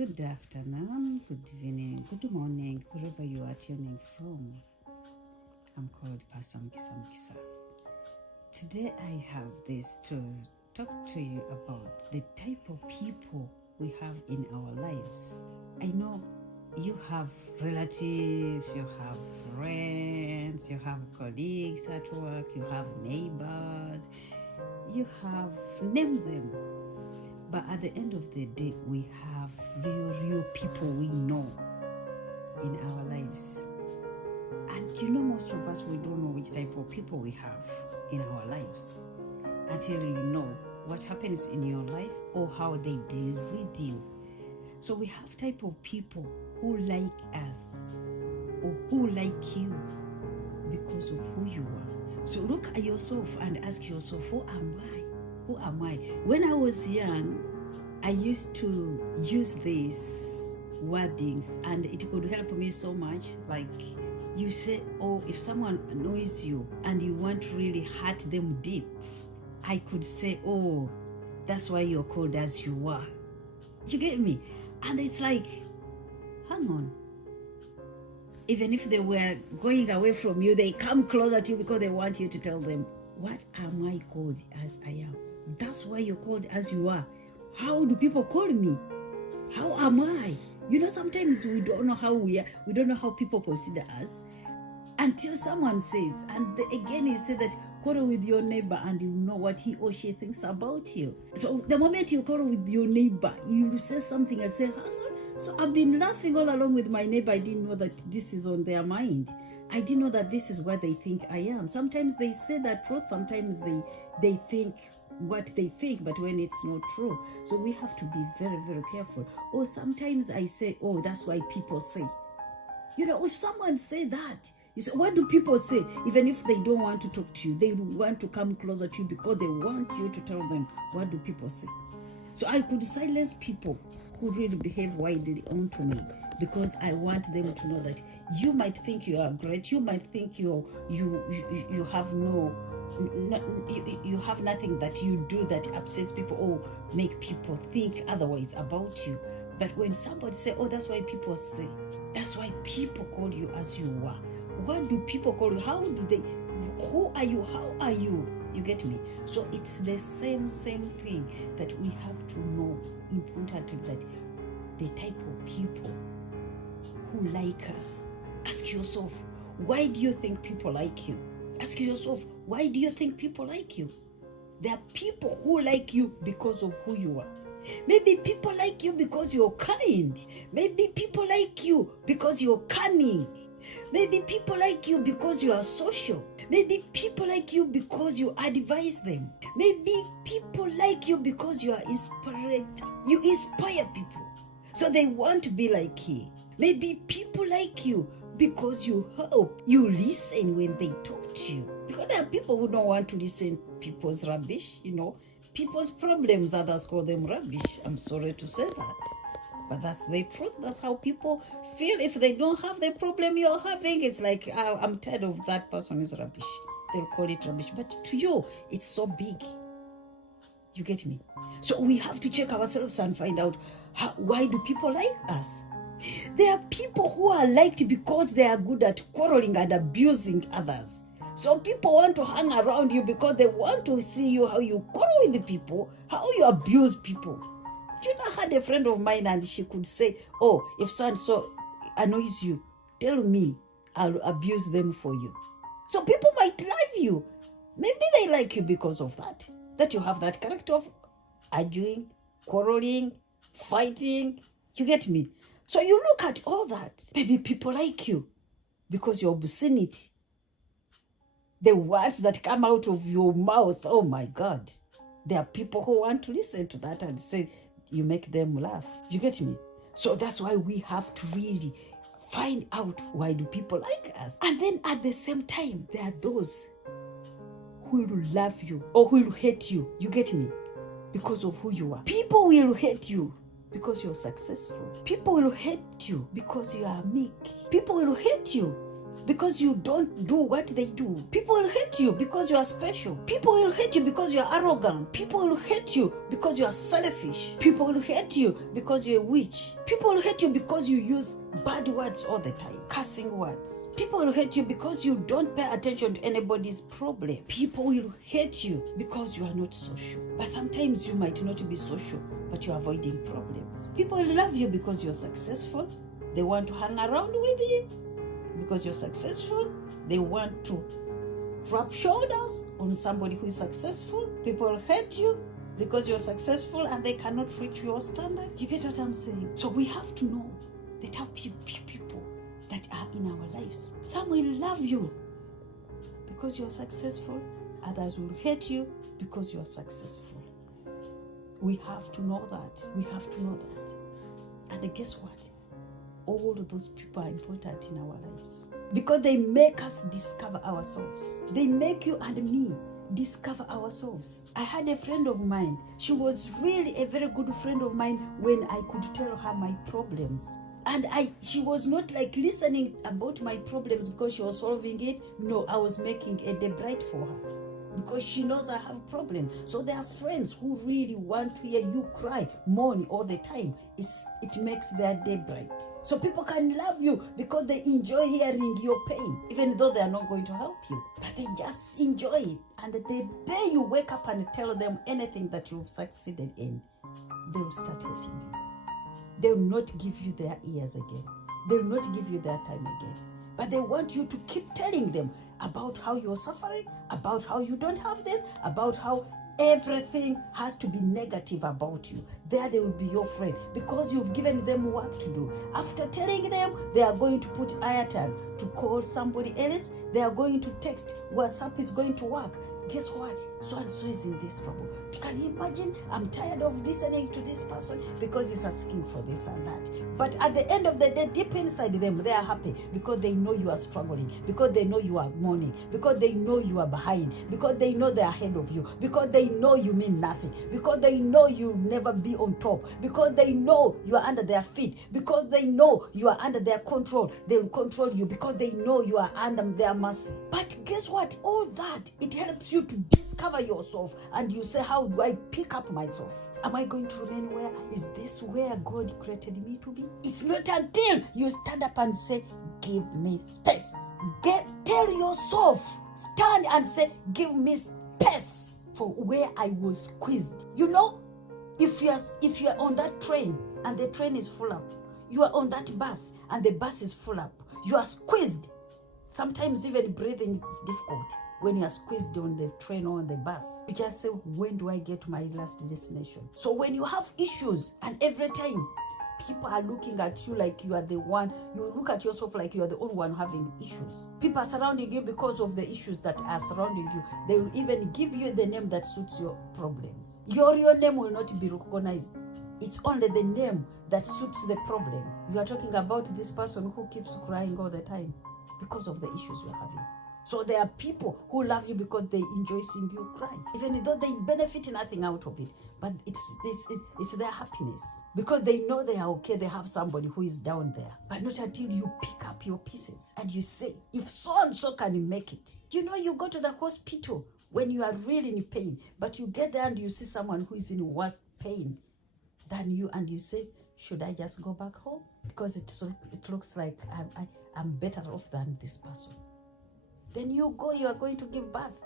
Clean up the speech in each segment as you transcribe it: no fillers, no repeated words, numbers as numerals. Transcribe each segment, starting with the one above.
Good afternoon, good evening, good morning, wherever you are tuning from. I'm called Pastor Mkisa. Today I have this to talk to you about the type of people we have in our lives. I know you have relatives, you have friends, you have colleagues at work, you have neighbors, you have named them. But at the end of the day, we have real people we know in our lives. And most of us, we don't know which type of people we have in our lives until you know what happens in your life or how they deal with you. So we have type of people who like us or who like you because of who you are. So look at yourself and ask yourself, who am I? Who am I? When I was young, I used to use these wordings and it could help me so much. Like you say, if someone annoys you and you want to really hurt them deep, I could say, that's why you're called as you are. You get me? And it's like, hang on. Even if they were going away from you, they come closer to you because they want you to tell them, what am I called as I am? That's why you're called as you are. How do people call me? How am I? Sometimes we don't know how we are. We don't know how people consider us until someone says, and again you say that quarrel with your neighbor and you know what he or she thinks about you. So the moment you quarrel with your neighbor, you say something and say, hang on. So I've been laughing all along with my neighbor. I didn't know that this is on their mind. I didn't know that this is what they think I am. Sometimes they say that truth. Sometimes they think what they think, but when it's not true. So we have to be very, very careful. Or sometimes I say, that's why people say. If someone say that, you say, what do people say? Even if they don't want to talk to you, they want to come closer to you because they want you to tell them, what do people say? So I could silence people who really behave widely onto me because I want them to know that you might think you are great. You might think you have you have nothing that you do that upsets people or make people think otherwise about you. But when somebody say, that's why people say, that's why people call you as you are. What do people call you? Who are you? How are you? You get me? So it's the same thing that we have to know importantly, that the type of people who like us. Ask yourself, why do you think people like you? Ask yourself, why do you think people like you? There are people who like you because of who you are. Maybe people like you because you're kind. Maybe people like you because you're cunning. Maybe people like you because you are social. Maybe people like you because you advise them. Maybe people like you because you are inspired. You inspire people, so they want to be like you. Maybe people like you because you help. You listen when they talk to you. Because there are people who don't want to listen to people's rubbish, people's problems, others call them rubbish. I'm sorry to say that. But that's the truth. That's how people feel. If they don't have the problem you're having, it's like, I'm tired of that person is rubbish. They'll call it rubbish. But to you, it's so big. You get me? So we have to check ourselves and find out, why do people like us? There are people who are liked because they are good at quarreling and abusing others. So people want to hang around you because they want to see you, how you quarrel with the people, how you abuse people. I had a friend of mine and she could say, if so-and-so annoys you, tell me, I'll abuse them for you. So people might love you. Maybe they like you because of that you have that character of arguing, quarreling, fighting. You get me? So you look at all that. Maybe people like you because your obscenity, the words that come out of your mouth, oh my God. There are people who want to listen to that and say, you make them laugh. You get me? So that's why we have to really find out, why do people like us? And then at the same time, there are those who will love you or who will hate you. You get me? Because of who you are. People will hate you because you're successful. People will hate you because you are meek. People will hate you because you don't do what they do. People will hate you because you are special. People will hate you because you are arrogant. People will hate you because you are selfish. People will hate you because you're a witch. People will hate you because you use bad words all the time, cursing words. People will hate you because you don't pay attention to anybody's problem. People will hate you because you are not social. But sometimes you might not be social, but you're avoiding problems. People will love you because you're successful. They want to hang around with you because you're successful. They want to rub shoulders on somebody who is successful. People will hate you because you're successful and they cannot reach your standard. You get what I'm saying? So we have to know the type of people that are in our lives. Some will love you because you're successful. Others will hate you because you're successful. We have to know that. We have to know that. And guess what? All of those people are important in our lives because they make us discover ourselves. They make you and me discover ourselves. I had a friend of mine. She was really a very good friend of mine when I could tell her my problems. And she was not like listening about my problems because she was solving it. No, I was making a day bright for her because she knows I have problems. So there are friends who really want to hear you cry, mourn all the time. It makes their day bright. So people can love you because they enjoy hearing your pain, even though they are not going to help you. But they just enjoy it. And the day you wake up and tell them anything that you've succeeded in, they will start hating you. They will not give you their ears again. They will not give you their time again. But they want you to keep telling them about how you're suffering, about how you don't have this, about how everything has to be negative about you. There they will be your friend because you've given them work to do. After telling them, they are going to put airtime to call somebody else. They are going to text. WhatsApp is going to work. Guess what? So and so is in this trouble. Can you imagine? I'm tired of listening to this person because he's asking for this and that. But at the end of the day, deep inside them, they are happy because they know you are struggling, because they know you are mourning, because they know you are behind, because they know they are ahead of you, because they know you mean nothing, because they know you'll never be on top, because they know you are under their feet, because they know you are under their control. They will control you because they know you are under their mercy. But guess what? All that, it helps you to discover yourself and you say, how do I pick up myself? Am I going to remain where? Is this where God created me to be? It's not until you stand up and say, give me space. Tell yourself, stand and say, give me space for where I was squeezed. You know, if you're on that train and the train is full up, you are on that bus and the bus is full up, you are squeezed. Sometimes even breathing is difficult when you are squeezed on the train or on the bus. You just say, when do I get to my last destination? So when you have issues and every time people are looking at you like you are the one, you look at yourself like you are the only one having issues. People are surrounding you because of the issues that are surrounding you. They will even give you the name that suits your problems. Your real name will not be recognized. It's only the name that suits the problem. You are talking about this person who keeps crying all the time because of the issues you're having. So there are people who love you because they enjoy seeing you cry, even though they benefit nothing out of it. But it's their happiness because they know they are okay. They have somebody who is down there. But not until you pick up your pieces and you say, if so and so can make it. You know, you go to the hospital when you are really in pain, but you get there and you see someone who is in worse pain than you, and you say, should I just go back home? Because it looks like I'm better off than this person. Then you are going to give birth,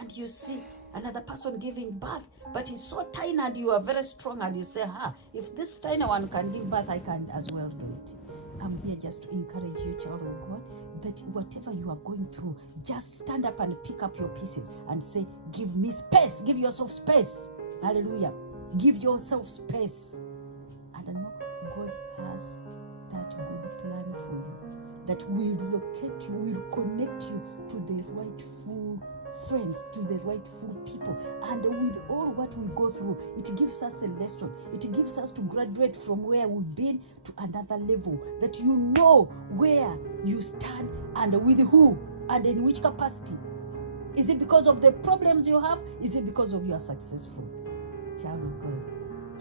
and you see another person giving birth, but it's so tiny and you are very strong, and you say, if this tiny one can give birth, I can as well do it. I'm here just to encourage you, child of God, that whatever you are going through, just stand up and pick up your pieces and say, give me space. Give yourself space. Hallelujah. Give yourself space. And I know God has that good plan for you, that will locate you, will connect you to the rightful friends, to the rightful people. And with all what we go through, it gives us a lesson. It gives us to graduate from where we've been to another level, that you know where you stand and with who and in which capacity. Is it because of the problems you have? Is it because of you are successful? Child of God,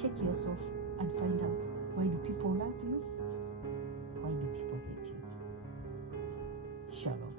check yourself and find out, why do people love you? Why do people hate you? Shalom.